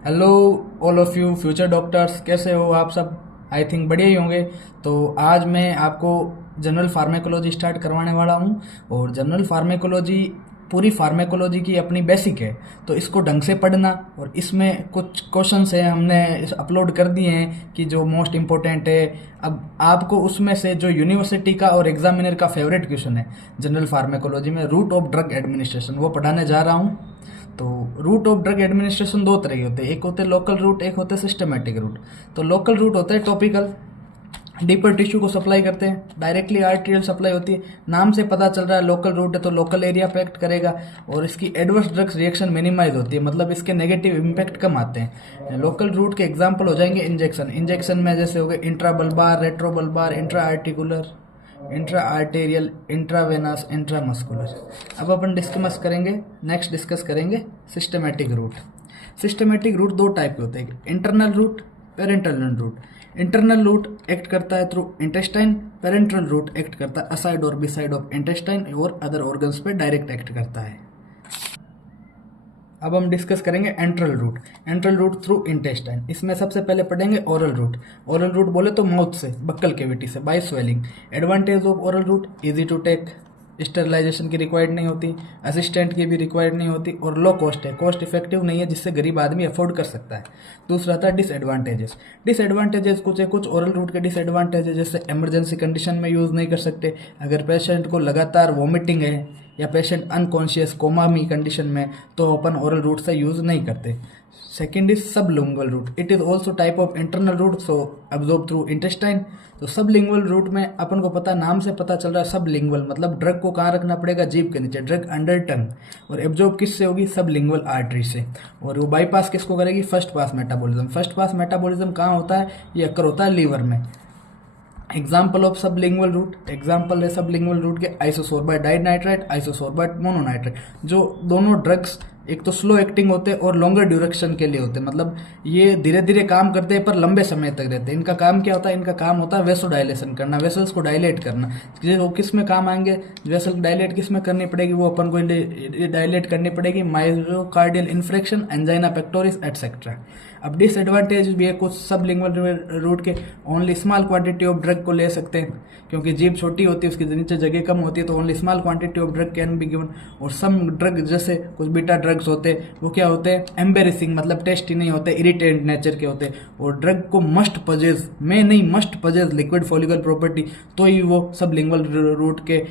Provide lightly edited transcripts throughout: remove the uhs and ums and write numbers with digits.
Hello all of you future doctors, कैसे हो आप सब? आई थिंक बढ़िया ही होंगे। तो आज मैं आपको जनरल फार्मेकोलॉजी स्टार्ट करवाने वाला हूँ। और जनरल फार्मेकोलॉजी पूरी फार्मेकोलॉजी की अपनी बेसिक है, तो इसको ढंग से पढ़ना। और इसमें कुछ क्वेश्चंस हैं हमने अपलोड कर दिए हैं कि जो मोस्ट इम्पोर्टेंट है। अब आपको उसमें से जो यूनिवर्सिटी का और एग्जामिनर का फेवरेट क्वेश्चन है जनरल फार्मेकोलॉजी में, रूट ऑफ ड्रग एडमिनिस्ट्रेशन, वो पढ़ाने जा रहा हूँ। तो रूट ऑफ ड्रग एडमिनिस्ट्रेशन दो तरह के होते हैं, एक होते हैं लोकल रूट, एक होते हैं सिस्टमेटिक रूट। तो लोकल रूट होता है टॉपिकल, डीपर टिश्यू को सप्लाई करते हैं, डायरेक्टली आर्टेरियल सप्लाई होती है। नाम से पता चल रहा है लोकल रूट है तो लोकल एरिया पे एक्ट करेगा। और इसकी एडवर्स ड्रग्स रिएक्शन मिनिमाइज होती है, मतलब इसके नेगेटिव इम्पैक्ट कम आते हैं। लोकल रूट के एग्जांपल हो जाएंगे इंजेक्शन। इंजेक्शन में जैसे हो गए intra bulbar, retro bulbar, intra articular, intra arterial, intravenous, intramuscular. अब अपन नेक्स्ट डिस्कस करेंगे सिस्टमेटिक रूट। सिस्टमेटिक रूट दो टाइप के होते हैं, internal route, parental route. Internal route act करता है through intestine, parental route act करता है असाइड और बिसाइड ऑफ इंटेस्टाइन और अदर ऑर्गन्स पे डायरेक्ट एक्ट करता है। अब हम डिस्कस करेंगे enteral route. Enteral route through intestine. इसमें सबसे पहले पढ़ेंगे ओरल रूट। ओरल रूट बोले तो माउथ से, बक्कल कैविटी से, by swelling. Advantage of oral route, easy to take, sterilisation की रिक्वायर्ड नहीं होती, असिस्टेंट की भी रिक्वायर्ड नहीं होती, और लो कॉस्ट है, कॉस्ट इफेक्टिव नहीं है जिससे गरीब आदमी अफोर्ड कर सकता है। दूसरा था डिसएडवांटेजेस। डिसएडवांटेजेस कुछ है, कुछ ओरल रूट के डिसएडवांटेजेस, जैसे इमरजेंसी कंडीशन में यूज़ नहीं कर सकते। अगर पेशेंट को लगातार वॉमिटिंग है या पेशेंट अनकॉन्शियस कोमा में कंडीशन में, तो अपन ओरल रूट से यूज़ नहीं करते। Second is sublingual route. It is also type of internal route, so absorb through intestine. तो सबलिंगुअल रूट में अपन को पता, नाम से पता चल रहा है सबलिंगुअल, मतलब ड्रग को कहाँ रखना पड़ेगा, जीभ के नीचे, ड्रग अंडर टंग। और एब्जॉर्ब किससे होगी, सबलिंगुअल आर्टरी से। और वो बाईपास किसको करेगी, first pass metabolism. First pass metabolism कहाँ होता है, ये अक्कर होता है लीवर में। Example of sublingual route, example है सबलिंगुअल रूट के आइसोसोर्बाइड डाइनाइट्राइट, आइसोसोर्बाइड मोनोनाइट्राइट। जो दोनों ड्रग्स एक तो स्लो एक्टिंग होते हैं और लॉन्गर ड्यूरेक्शन के लिए होते हैं, मतलब ये धीरे धीरे काम करते हैं पर लंबे समय तक रहते हैं। इनका काम क्या होता है, इनका काम होता है वेसो डायलेशन करना, वेसल्स को डायलेट करना। वो किस में काम आएंगे, वेसल डायलेट किस में करनी पड़ेगी, वो अपन को डायलेट करनी पड़ेगी myocardial infarction, angina pectoris etcetera. अब डिसएडवांटेज भी है कुछ सबलिंगुअल रूट के, only small quantity of drug को ले सकते हैं, क्योंकि जीभ छोटी होती है, उसकी नीचे जगह कम होती है, तो only small quantity of drug can be given. और सम ड्रग जैसे कुछ बीटा ड्रग्स होते हैं, वो क्या होते हैं, एम्बेरेसिंग, मतलब टेस्टी नहीं होते, इरिटेंट नेचर के होते हैं। और ड्रग को मस्ट पजेज में नहीं, मस्ट पजेज लिक्विड फॉलिकल प्रॉपर्टी, तो ही वो सबलिंगुअल रूट के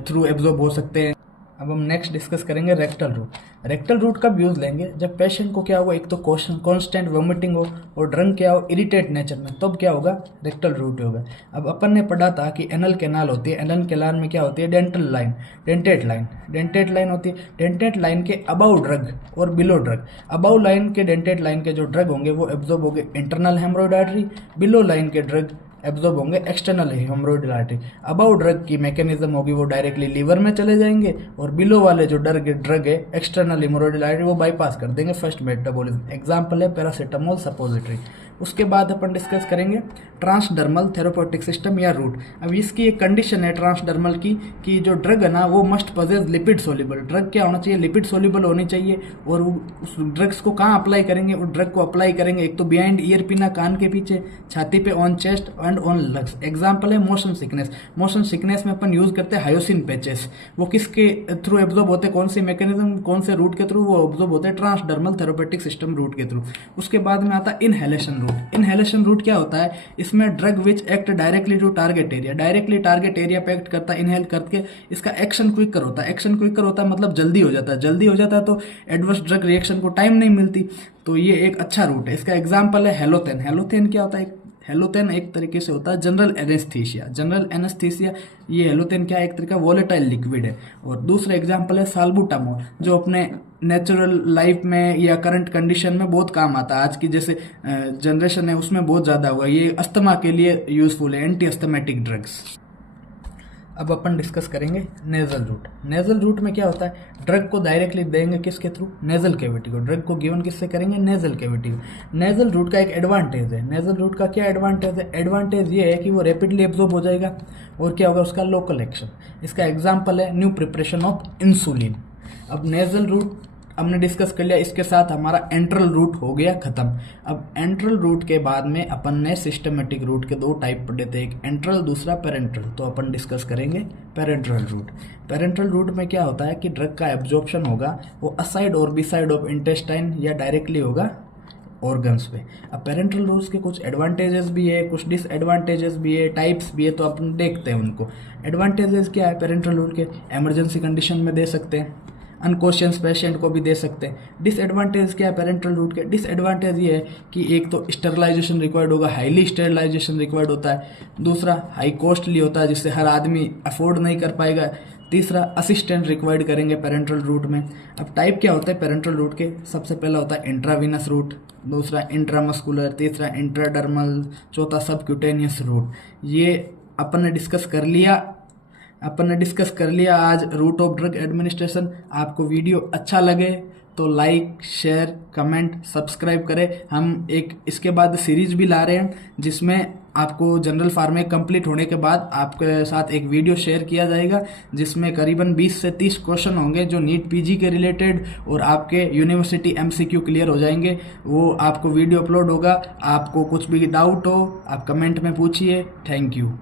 थ्रू एब्जॉर्ब हो सकते हैं। अब हम नेक्स्ट डिस्कस करेंगे रेक्टल रूट। रेक्टल रूट कब यूज़ लेंगे, जब पेशेंट को क्या होगा, एक तो कांस्टेंट वोमिटिंग हो और ड्रंक क्या हो, इरिटेट नेचर में, तब क्या होगा, रेक्टल रूट होगा। अब अपन ने पढ़ा था कि एनल कैनाल होती है, एनल कैनाल में क्या होती है, dental line, dentate line, dentate line होती है। डेंटेट लाइन के अबाउ ड्रग और बिलो ड्रग, अबाउ लाइन के डेंटेट लाइन के जो ड्रग होंगे वो एब्जॉर्ब होंगे internal hemorrhoid artery, below line के ड्रग एब्जॉर्ब होंगे external hemorrhoidal artery. Above drug की मैकेनिज्म होगी, वो डायरेक्टली लीवर में चले जाएंगे, और बिलो वाले जो ड्रग है एक्सटर्नल हेमरोइडल आर्टरी, वो बाईपास कर देंगे फर्स्ट मेटाबॉलिज्म। एग्जांपल है पैरासीटामोल सपोजिटरी। उसके बाद अपन डिस्कस करेंगे ट्रांसडर्मल थेराप्यूटिक सिस्टम या रूट। अब इसकी एक कंडीशन है ट्रांसडर्मल की, कि जो ड्रग है ना वो मस्ट पजेज लिपिड सोल्यूबल। ड्रग क्या होना चाहिए, लिपिड सोल्यूबल होनी चाहिए। और उस ड्रग्स को कहाँ अप्लाई करेंगे, उस ड्रग को अप्लाई करेंगे एक तो बिहाइंड ईयर पिना, कान के पीछे, छाती पे, on chest and on lungs. Example है मोशन सिकनेस। मोशन सिकनेस में अपन यूज करते हैं हायोसिन पैचेस। वो किसके थ्रू एब्जॉर्ब होते हैं, कौन सी मैकेनिज्म, कौन से रूट के थ्रू, वो एब्जॉर्ब होते हैं ट्रांसडर्मल थेराप्यूटिक सिस्टम रूट के थ्रू। उसके बाद में आता है इनहेलेशन रूट। इनहेलेशन रूट क्या होता है, इसमें drug which act directly to target area, directly target area पे एक्ट करता है इनहेल करके। इसका एक्शन क्विकर होता है, एक्शन क्विकर होता है मतलब जल्दी हो जाता है, जल्दी हो जाता है तो एडवर्स ड्रग रिएक्शन को टाइम नहीं मिलती, तो ये एक अच्छा रूट है। इसका एग्जाम्पल है हेलोथेन। हेलोथेन क्या होता है, हेलोथेन एक तरीके से होता है जनरल एनेस्थीसिया। जनरल एनेस्थीसिया, ये हेलोथेन क्या है, एक तरीका वोलेटाइल लिक्विड है। और दूसरा एग्जांपल है साल्बुटामोल, जो अपने नेचुरल लाइफ में या करंट कंडीशन में बहुत काम आता है। आज की जैसे जनरेशन है उसमें बहुत ज़्यादा हुआ, ये अस्थमा के लिए यूजफुल है, एंटी अस्थमेटिक ड्रग्स। अब अपन डिस्कस करेंगे नेजल रूट। नेजल रूट में क्या होता है, ड्रग को डायरेक्टली देंगे किसके थ्रू, नेजल कैविटी को। ड्रग को गिवन किससे करेंगे, नेजल कैविटी को। नेजल रूट का एक एडवांटेज है, नेजल रूट का क्या एडवांटेज है, एडवांटेज ये है कि वो रैपिडली एब्जॉर्ब हो जाएगा, और क्या होगा उसका लोकल एक्शन। इसका एग्जाम्पल है न्यू प्रिपरेशन ऑफ इंसुलिन। अब नेजल रूट हमने डिस्कस कर लिया, इसके साथ हमारा एंट्रल रूट हो गया खत्म। अब एंट्रल रूट के बाद में अपन ने सिस्टमेटिक रूट के दो टाइप पढ़े थे, एक एंट्रल दूसरा पेरेंट्रल। तो अपन डिस्कस करेंगे पेरेंट्रल रूट। पेरेंट्रल रूट में क्या होता है कि ड्रग का एब्जॉर्प्शन होगा वो असाइड और बिसाइड ऑफ इंटेस्टाइन या डायरेक्टली होगा ऑर्गन्स पे। अब पेरेंट्रल रूट्स के कुछ एडवांटेजेस भी है, कुछ डिसएडवांटेजेस भी है, टाइप्स भी है, तो अपन देखते हैं उनको। एडवांटेजेस क्या है पेरेंट्रल रूट के? इमरजेंसी कंडीशन में दे सकते हैं, अनकॉन्शियस पेशेंट को भी दे सकते हैं। डिसएडवांटेज क्या है पेरेंट्रल रूट के? डिसएडवांटेज ये है कि एक तो स्टेरिलाइजेशन रिक्वायर्ड होगा, हाईली स्टेरिलाइजेशन रिक्वायर्ड होता है। दूसरा हाई कॉस्टली होता है जिससे हर आदमी अफोर्ड नहीं कर पाएगा। तीसरा असिस्टेंट रिक्वायर्ड करेंगे पेरेंट्रल रूट में। अब टाइप क्या होता है पेरेंट्रल रूट के? सबसे पहला होता है इंट्रावीनस रूट, दूसरा इंट्रामस्कुलर, तीसरा इंट्राडर्मल, चौथा सबक्यूटेनियस रूट। ये अपन ने डिस्कस कर लिया आज रूट ऑफ ड्रग एडमिनिस्ट्रेशन। आपको वीडियो अच्छा लगे तो लाइक शेयर कमेंट सब्सक्राइब करें। हम एक इसके बाद सीरीज भी ला रहे हैं जिसमें आपको जनरल फार्मे कंप्लीट होने के बाद आपके साथ एक वीडियो शेयर किया जाएगा जिसमें करीबन 20 से 30 क्वेश्चन होंगे जो नीट पीजी के रिलेटेड और आपके यूनिवर्सिटी एमसीक्यू क्लियर हो जाएंगे। वो आपको वीडियो अपलोड होगा। आपको कुछ भी डाउट हो आप कमेंट में पूछिए। Thank you.